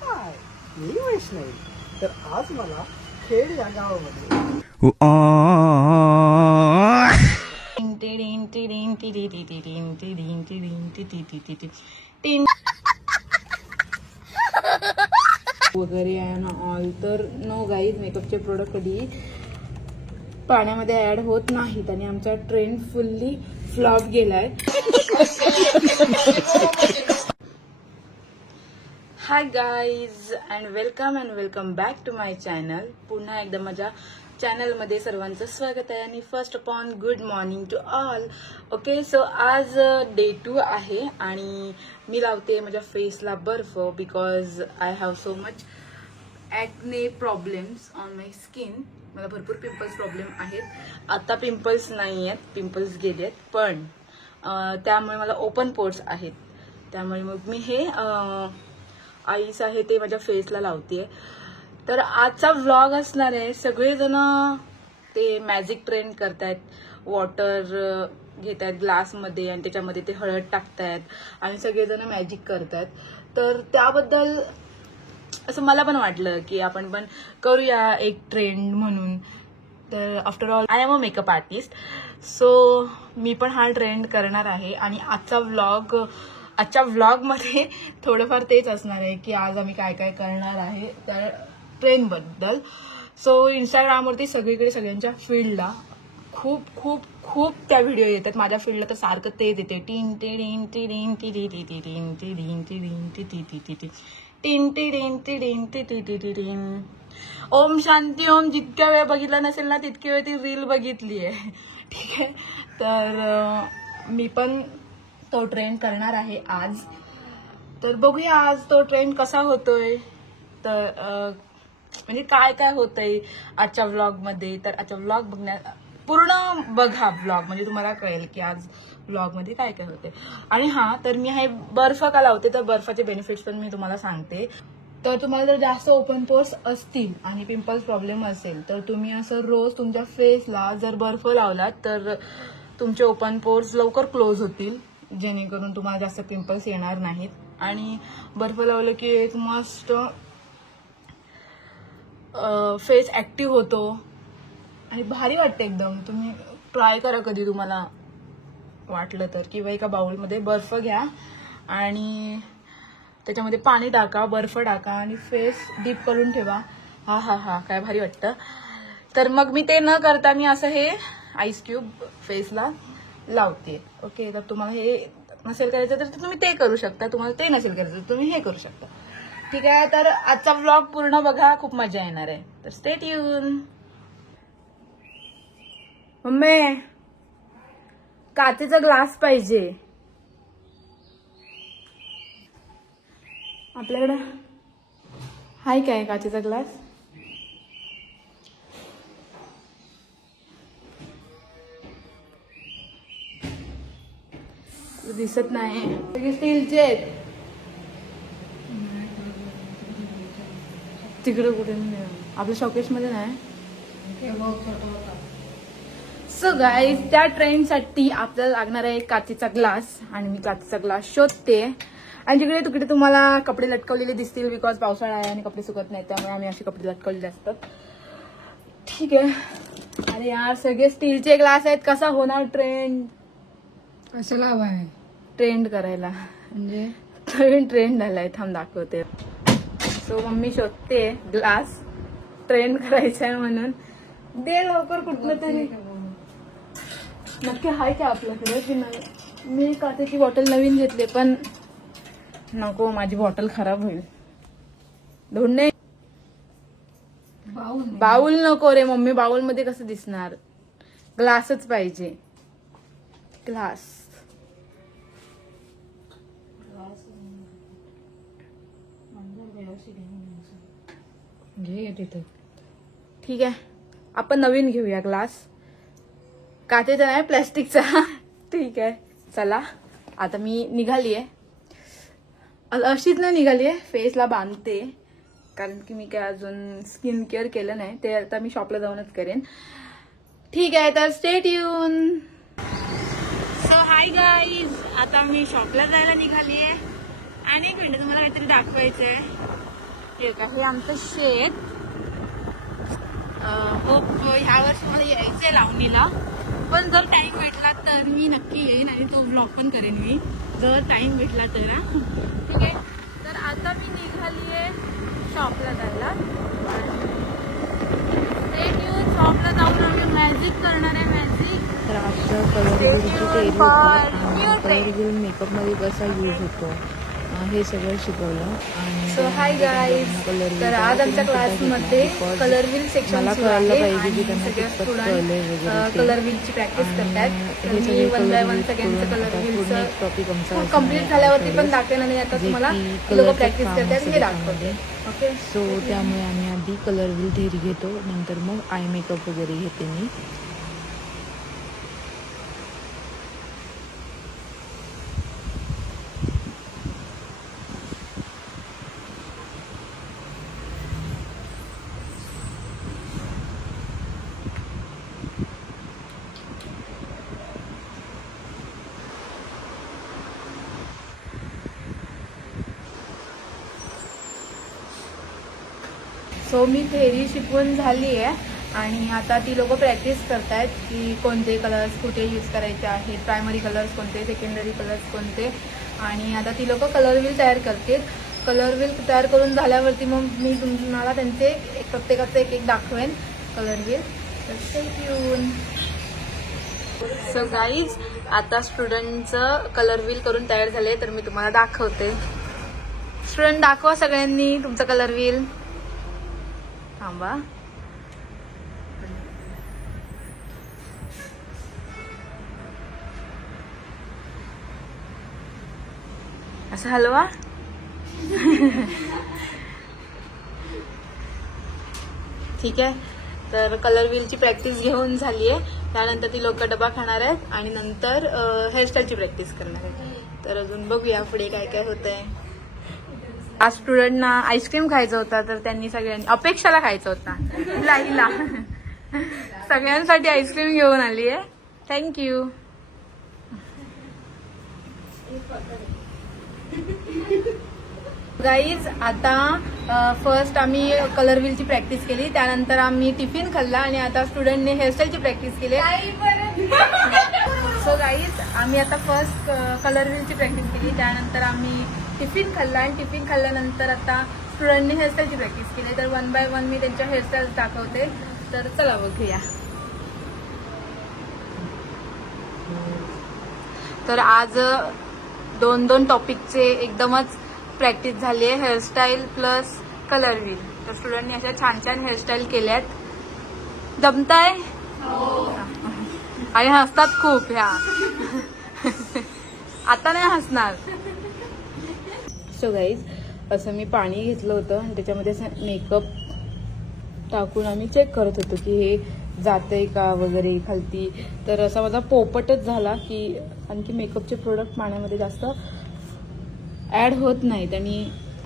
हाय, मी वैष्णवी. तर आज मला खेड या गावामध्ये वगैरे आहे ना ऑल. तर नो गाईज, मेकअपचे प्रोडक्ट कधी पाण्यामध्ये ऍड होत नाहीत आणि आमचा ट्रेंड फुल्ली फ्लॉप गेलाय. Hi guys and welcome back to my channel. पुन्हा एकदा माझ्या चॅनलमध्ये सर्वांचं स्वागत आहे आणि first of all good morning to all. Okay, so आज डे 2 आहे आणि मी लावते माझ्या फेसला बर्फ because I have so much acne problems on my skin. मला भरपूर पिंपल्स प्रॉब्लेम आहेत. आता पिंपल्स नाही आहेत, पिंपल्स गेले आहेत, पण त्यामुळे मला ओपन पोर्स आहेत. त्यामुळे मग मी हे आईस आहे ते माझ्या फेसला लावते. तर आजचा व्लॉग असणार आहे. सगळेजण ते मॅजिक ट्रेंड करतायत, वॉटर घेत आहेत ग्लासमध्ये आणि त्याच्यामध्ये ते हळद टाकतायत आणि सगळेजण मॅजिक करतायत. तर त्याबद्दल असं मला पण वाटलं की आपण पण करूया एक ट्रेंड म्हणून. तर after all I am a makeup artist, so मी पण हा ट्रेंड करणार आहे. आणि आजच्या व्लॉगमध्ये थोडंफार तेच असणार आहे की आज आम्ही काय काय करणार आहे तर ट्रेंडबद्दल. सो इंस्टाग्रामवरती सगळीकडे सगळ्यांच्या फील्डला खूप खूप खूप त्या व्हिडिओ येतात. माझ्या फील्डला तर सारखं तेच येते, टीन टिडीन टिडीन टिडी टिडी टीन टिडीन टिडीन टिटी टिटी टीन टिडीन टिडीन टिटी टिटी टीन. ओम शांती ओम जितक्या वेळ बघितला नसेल ना तितकी वेळ ती रील बघितली आहे. ठीक आहे, तर मी पण तो ट्रेंड करणार आहे आज. तर बघूया आज तो ट्रेंड कसा होतोय, तर म्हणजे काय काय होतंय आजच्या व्लॉगमध्ये. तर आजच्या व्लॉग पूर्ण बघा व्लॉग, म्हणजे तुम्हाला कळेल की आज व्लॉगमध्ये काय काय होते. आणि हा, तर मी हे बर्फ का लावते तर बर्फाचे बेनिफिट्स पण मी तुम्हाला सांगते. तर तुम्हाला जर जास्त ओपन पोर्स असतील आणि पिंपल्स प्रॉब्लेम असेल तर तुम्ही असं रोज तुमच्या फेसला जर बर्फ लावलात तर तुमचे ओपन पोर्स लवकर क्लोज होतील, जेणेकरून तुम्हाला जास्त पिंपल्स येणार नाहीत. आणि बर्फ लावलं की एक मस्त फेस ऍक्टिव्ह होतो आणि भारी वाटते एकदम. तुम्ही ट्राय करा कधी तुम्हाला वाटलं तर, किंवा एका बाउलमध्ये बर्फ घ्या आणि त्याच्यामध्ये पाणी टाका, बर्फ टाका आणि फेस डीप करून ठेवा. हा हा हा, काय भारी वाटतं. तर मग मी ते न करता मी असं हे आईस क्यूब फेसला लावते. ओके, तर तुम्हाला हे नसेल करायचं तर तुम्ही ते करू शकता, तुम्हाला ते नसेल करायचं तर तुम्ही हे करू शकता. ठीक आहे, तर आजचा व्लॉग पूर्ण बघा, खूप मजा येणार आहे. तर स्टे ट्यून. मम्मी, काचेचा ग्लास पाहिजे आपल्याकडे. हाय काय काचेचा ग्लास? दिसत नाही, सगळे स्टीलचे आहेत. तिकडे कुठे आपल्या शॉकेस मध्ये नाही. सो गाईज, त्या ट्रेंडसाठी आपल्याला लागणार आहे काचेचा ग्लास आणि मी काचेचा ग्लास शोधते. आणि जिकडे तिकडे तुम्हाला कपडे लटकवलेले दिसतील बिकॉज पावसाळा आहे आणि कपडे सुकत नाहीत, त्यामुळे आम्ही असे कपडे लटकवलेले असतात. ठीक आहे. अरे यार, सगळे स्टीलचे ग्लास आहेत, कसा होणार ट्रेंड? कशाला हवाय ट्रेंड करायला, म्हणजे नवीन ट्रेंड आलाय, थांब दाखवते. सो मम्मी शोधते ग्लास, ट्रेंड करायचा आहे म्हणून. दे लवकर कुठलं तरी. नक्की हाय का आपल्याकडे की नाही? मी काचेची बॉटल नवीन घेतली पण नको, माझी बॉटल खराब होईल. धोंडे बाउल नको रे मम्मी, बाउल मध्ये कसं दिसणार? ग्लासच पाहिजे, ग्लास. घे तिथं. ठीक आहे, आपण नवीन घेऊया ग्लास. काचेचा नाही, प्लॅस्टिकचा. ठीक आहे, चला आता मी निघालीये. अशीच नाही निघालीये, फेसला बांधते कारण की मी काय अजून स्किन केअर केलं नाही, ते आता मी शॉपला जाऊनच करेन. ठीक आहे, तर stay tune. So hi guys, आता मी शॉपला जायला निघालीये आणि एक मिनिट तुम्हाला काहीतरी दाखवायचंय. हे का हे आमचं शेत. होप ह्या वर्षी मला यायचंय लावणीला, पण जर टाइम भेटला तर मी नक्की येईन आणि तो ब्लॉग पण करेन मी जर टाइम भेटला तर. ठीक आहे. तर आता मी निघाली आहे शॉपला जायला. शॉपला जाऊन आम्ही मॅजिक करणार आहे. मॅजिक तर आपलं कलर मेकअप मध्ये कसा यूज होतो हे सगळं शिकवलं. आणि सो हाय गाईज, तर आज आमच्या क्लासमध्ये कलर व्हील सेक्शन सुरू आहे आणि सगळे स्टुडंट कलर व्हीलची प्रॅक्टिस करतात. मी वन बाय वन सगळ्यांचं कलर व्हीलचं कम्प्लीट झाल्यावरती पण दाखवेन आणि आता तुम्हाला लोक प्रॅक्टिस करतात हे दाखवते. ओके. सो त्यामुळे आम्ही आधी कलर व्हील थेरी घेतो, नंतर मग आय मेकअप वगैरे घेते मी. सो मी थेरी शिकवून झाली आहे आणि आता ती लोक प्रॅक्टिस करतायत की कोणते कलर्स कुठे यूज करायचे आहेत, प्रायमरी कलर्स कोणते, सेकंडरी कलर्स कोणते. आणि आता ती लोक कलर व्हील तयार करतील. कलर व्हील तयार करून झाल्यावरती मग मी तुम्हाला त्यांचे प्रत्येकाचं एक दाखवेन कलर व्हील. तर स्टे ट्यून. सो गाईज, आता स्टुडंटचं कलर व्हील करून तयार झाले तर मी तुम्हाला दाखवते. स्टुडंट दाखवा सगळ्यांनी तुमचं कलर व्हील. थांबा. असं हलवा. ठीक आहे. तर कलर व्हीलची प्रॅक्टिस घेऊन झाली आहे. त्यानंतर ती लोक डबा खाणार आहेत आणि नंतर हेअरस्टाईलची प्रॅक्टिस करणार आहेत. तर अजून बघूया पुढे काय काय होतंय. आज स्टुडंटना आईस्क्रीम खायचा होता तर त्यांनी सगळ्यांनी अपेक्षाला खायचा होता. हिला सगळ्यांसाठी आईस्क्रीम घेऊन आली आहे. थँक्यू. गाईज, आता फर्स्ट आम्ही कलर व्हीलची प्रॅक्टिस केली, त्यानंतर आम्ही टिफिन खाल्ला आणि आता स्टुडंटने हेअरस्टाईलची प्रॅक्टिस केली. सो गाईज, आम्ही आता फर्स्ट कलर व्हीलची प्रॅक्टिस केली, त्यानंतर आम्ही टिफिन खाल्ला आणि टिफिन खाल्ल्यानंतर आता स्टुडंटने हेअरस्टाईलची प्रॅक्टिस केली. तर वन बाय वन मी त्यांच्या हेअरस्टाईल दाखवते. तर चला बघूया. तर आज 2 टॉपिकचे एकदमच प्रॅक्टिस झाली आहे, हेअरस्टाईल प्लस कलर व्हील. तर स्टुडंटनी अशा छान छान हेअरस्टाईल केल्यात. जमताय आणि हसतात खूप ह्या. आता नाही हसणार. सो गाईज, असं मी पाणी घेतलं होतं आणि त्याच्यामध्ये असं मेकअप टाकून आम्ही चेक करत होतो की हे जातंय का वगैरे खालती. तर असा माझा पोपटच झाला की आणखी मेकअपचे प्रोडक्ट पाण्यामध्ये जास्त ॲड होत नाहीत.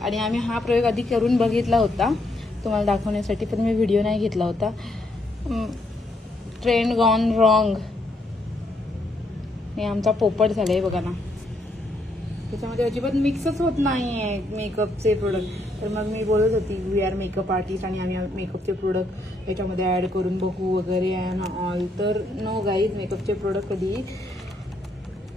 आणि आम्ही हा प्रयोग आधी करून बघितला होता तुम्हाला दाखवण्यासाठी, पण मी व्हिडिओ नाही घेतला होता. ट्रेंड गॉन रॉंग हे आमचा पोपट झालाय बघा ना. त्याच्यामध्ये अजिबात मिक्सच होत नाही आहे मेकअपचे प्रोडक्ट. तर मग मी बोलत होती वी आर मेकअप आर्टिस्ट आणि आम्ही मेकअपचे प्रोडक्ट याच्यामध्ये ॲड करून बघू वगैरे अँड ऑल. तर नो गाईज, मेकअपचे प्रोडक्ट कधी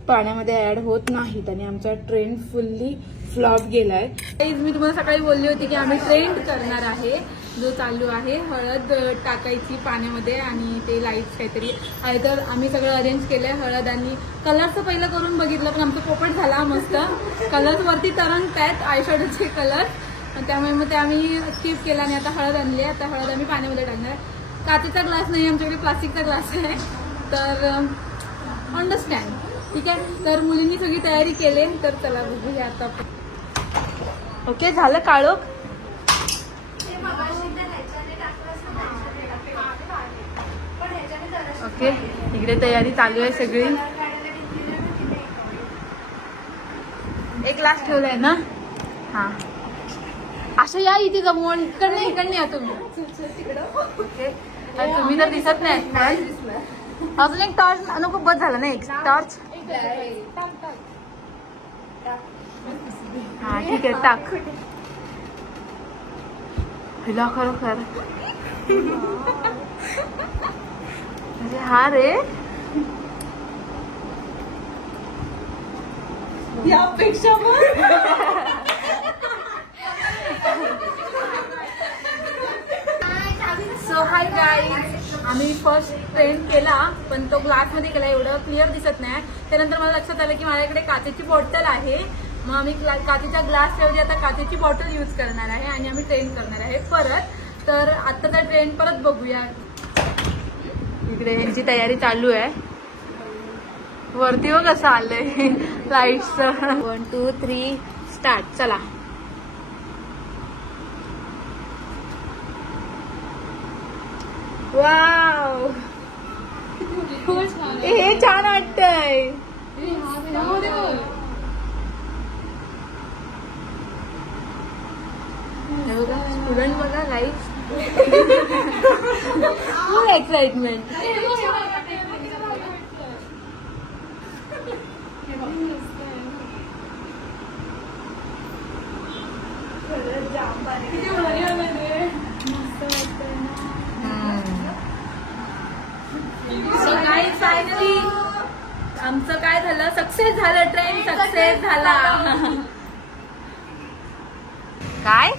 पाण्यामध्ये ॲड होत नाहीत आणि आमचा ट्रेंड फुल्ली फ्लॉप गेलाय. मी तुम्हाला सकाळी बोलली होती की आम्ही ट्रेंड करणार आहे जो चालू आहे, हळद टाकायची पाण्यामध्ये आणि ते लाईट्स काहीतरी आहे. तर आम्ही सगळं अरेंज केलंय. हळद आणि कलरचं पहिलं करून बघितलं पण आमचा पोपट झाला मस्त. कलर्स वरती तरंगत आहेत आयशॅडोचे कलर, त्यामुळे मग ते आम्ही स्किप केला आणि आता हळद आणली. आता हळद आम्ही पाण्यामध्ये टाकणार. काचेचा ग्लास नाही आमच्याकडे, प्लास्टिकचा ग्लास आहे. तर अंडरस्टँड. ठीक आहे. तर मुलींनी सगळी तयारी केली. तर चला बघूया आता. ओके, झालं काळोख. ओके, इकडे तयारी चालू आहे सगळी. एक ग्लास ठेवलाय ना. हा, असं या इथे जमवून इकडे या तुम्ही. ओके, तुम्ही तर दिसत नाही. अजून एक टॉर्च नको, बस झालं ना एक टॉर्च. हा ठीक आहे, टाक. हिला खरोखर म्हणजे हा रे यापेक्षा सो हाय गाईज, आम्ही फर्स्ट ट्रेन केला पण तो ग्लास मध्ये केला, एवढं क्लिअर दिसत नाही. त्यानंतर मला लक्षात आलं की माझ्याकडे काचेची बॉटल आहे, मग आम्ही काचेच्या ग्लास ऐवजी आता काचेची बॉटल यूज करणार आहे आणि आम्ही ट्रेन करणार आहे परत. तर आत्ताचा ट्रेन परत बघूया. इकडे यांची तयारी चालू आहे. वरती बघ कसं आलंय लाईट्सचं. 1 2 3 स्टार्ट. चला. वाव, हे छान वाटतंय. स्टुडंट बघा गाईज, फुल एक्साइटमेंट. सो गाईज फायनली आमचं काय झालं, सक्सेस झालं, ट्रेन सक्सेस झाला. काय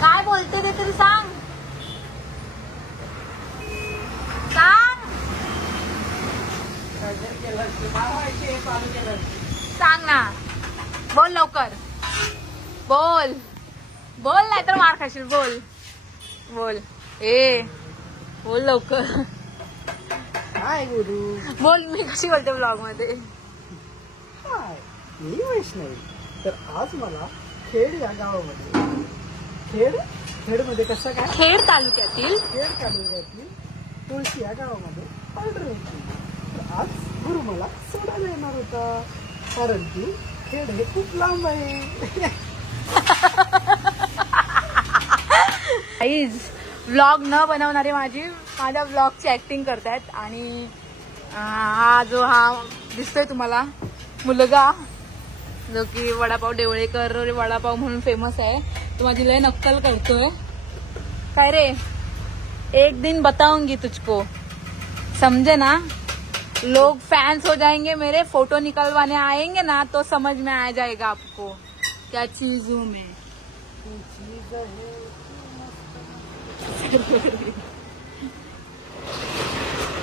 काय बोलते ते तरी सांग सांग ना, बोल लवकर, बोल बोल नाही तर मार खाशील. बोल बोल बोल लवकर. हाय गुरु. बोल, मी कशी बोलते ब्लॉग मध्ये. हाय, मी वैष्णवी. तर आज मला खेड या गावामध्ये खेडमध्ये कसं काय खेड तालुक्यातील तुळशी या गावामध्ये ऑर्डर होती. तर आज गुरु मला सोडायला येणार होता, कारण की खेड हे खूप लांब आहे. व्लॉग न बनवणारे माझ्या व्लॉगची ऍक्टिंग करतायत. आणि हा दिसतोय तुम्हाला मुलगा, जो की वडापाव देवळेकर वडापाव म्हणून फेमस आहे, तो माझी लय नक्कल करतोय. काय रे, एक दिन बताऊंगी तुझको, समझे ना. लोग फैंस हो जाएंगे मेरे, फोटो निकलवाने आएंगे ना तो समझ में आ जाएगा आपको क्या चीज हूँ मैं.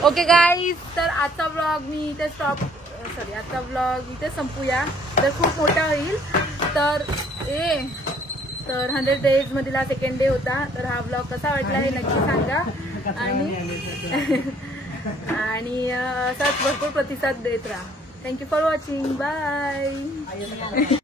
ओके गाईज, तर आजचा व्लॉग मी इथे आजचा व्लॉग इथे संपूया. तर खूप मोठा होईल. तर 100 डेज मधला सेकंड डे होता. तर हा व्लॉग कसा वाटला हे नक्की सांगा आणि असाच भरपूर प्रतिसाद देत राहा. Thank you for watching. बाय.